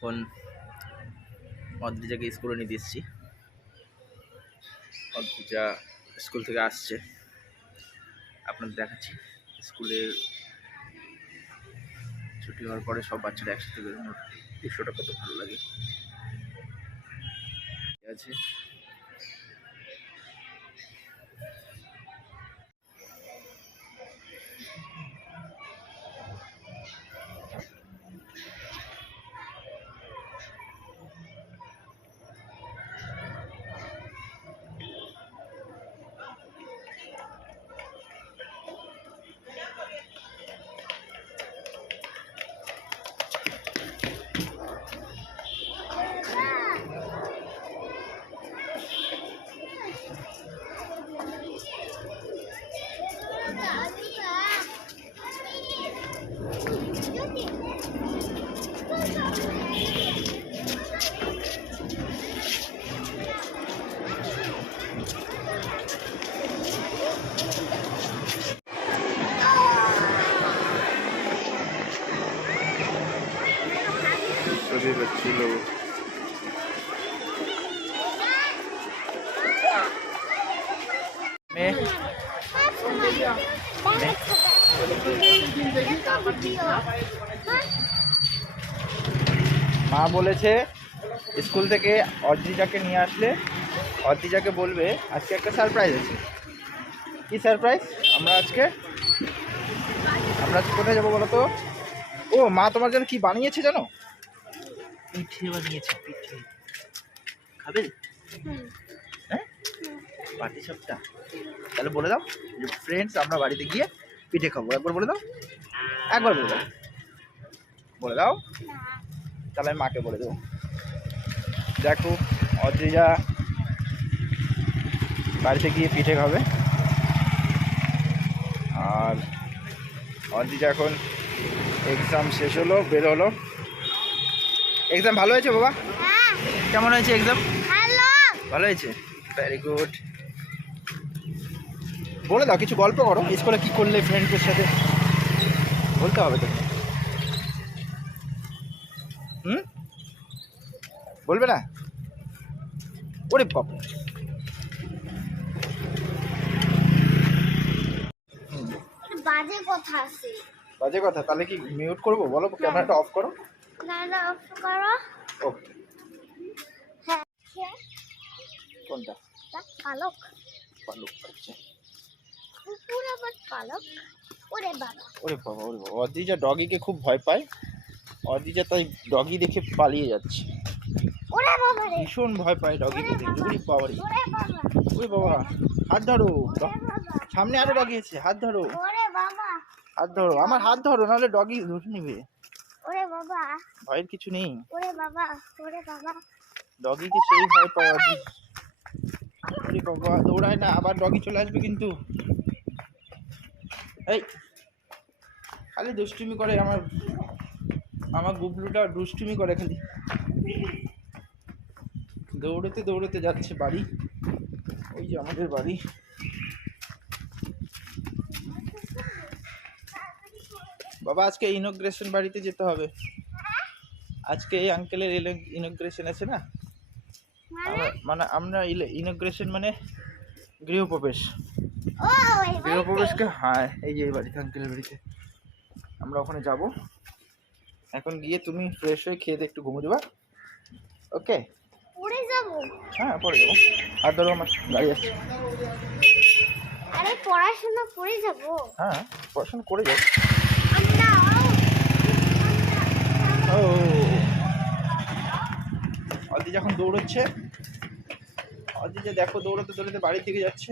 এখন অদ্রিজাকে স্কুলে নিয়ে দিচ্ছি। অদ্রিজা স্কুল থেকে আসছে, আপনাদের দেখাচ্ছি। স্কুলের ছুটি হওয়ার পরে সব বাচ্চারা একসাথে বেরোনোর দৃশ্যটা কত ভালো লাগে। আছে ছিল মা বলেছে স্কুল থেকে অদ্রিজাকে নিয়ে আসলে অদ্রিজাকে বলবে আজকে একটা সারপ্রাইজ আছে। কি সারপ্রাইজ? আমরা আজকে কোথায় যাবো বলো তো? ও মা তোমার জন্য কি বানিয়েছে জানো? পিঠে বানিয়েছে। পিঠে খাবে? হ্যাঁ, পাটি সাপটা। তাহলে বলে দাও যে ফ্রেন্ডস আমরা বাড়িতে গিয়ে পিঠে খাবো। একবার বলে দাও, একবার বলে দাও, বলে দাও। তাহলে আমি মাকে বলে দেবো। দেখো অদ্রিজা বাড়িতে গিয়ে পিঠে খাবে। আর অদ্রিজা এখন এক্সাম শেষ হলো, বের হলো। এক্সাম ভালো হয়েছে বাবা? কেমন হয়েছে এক্সাম? ভালো হয়েছে, ভেরি গুড। বলে দাও, কিছু গল্প করো। স্কুলে কি করলে ফ্রেন্ডদের সাথে বলতে হবে তো। বলবে না? ওরে বাবা, বাজে কথা আছে। বাজে কথা? তাহলে কি মিউট করবো? বলো, ক্যামেরাটা অফ করো। ক্যামেরা অফ করো। ওকে। হ্যাঁ, কোনটা? পালক। পালক। আচ্ছা, কুকুর আবার পালক। ওরে বাবা, ওরে বাবা, ওরে বাবা। অদ্রিজা ডগিকে খুব ভয় পায়। অদ্রিজা তাই ডগি দেখে পালিয়ে যাচ্ছে। ওরে বাবা রে, ভীষণ ভয় পায় ডগিকে দেখে। ওরে বাবা রে, ওরে বাবা, ওরে বাবা, হাত ধরো। ওরে বাবা, সামনে আরো ডগি আছে, হাত ধরো, ওরে বাবা, হাত ধরো। আমার হাত ধরো, নাহলে ডগি ধরে নেবে। ওরে বাবা, ভয়ের কিছু নেই। ওরে বাবা, ওরে বাবা। ডগিকে সেই ভয় পায় অদ্রিজা। ওরে বাবা, দৌড়ায় না, আবার ডগি চলে আসবে কিন্তু। এই খালি দুষ্টুমি করে, আমার গুবলুটা দুষ্টুমি করে খালি। দৌড়তে দৌড়তে যাচ্ছে বাড়ি। ওই যে আমাদের বাড়ি। বাবা আজকে ইনগ্রেশন বাড়িতে যেতে হবে। আজকে এই আঙ্কেলের ইনগ্রেশন আছে না, মানে আমরা ইনগ্রেশন মানে গৃহপ্রবেশ। গৃহপ্রবেশকে, হ্যাঁ এই যে এই বাড়িতে, আঙ্কেলের বাড়িতে আমরা ওখানে যাব। এখন গিয়ে তুমি ফ্রেশ হয়ে খেয়ে একটু ঘুমো দেবা। ওকে? পড়ে যাবো? হ্যাঁ পরে যাবো। আর ধরো আমার গাড়ি আসছে। আরে পড়াশোনা করে যাবো? হ্যাঁ পড়াশোনা করে যাও। ও অদ্রিজা যখন দৌড়চ্ছে, অদ্রিজা দেখো দৌড়াতে দৌড়াতে বাড়ির দিকে যাচ্ছে।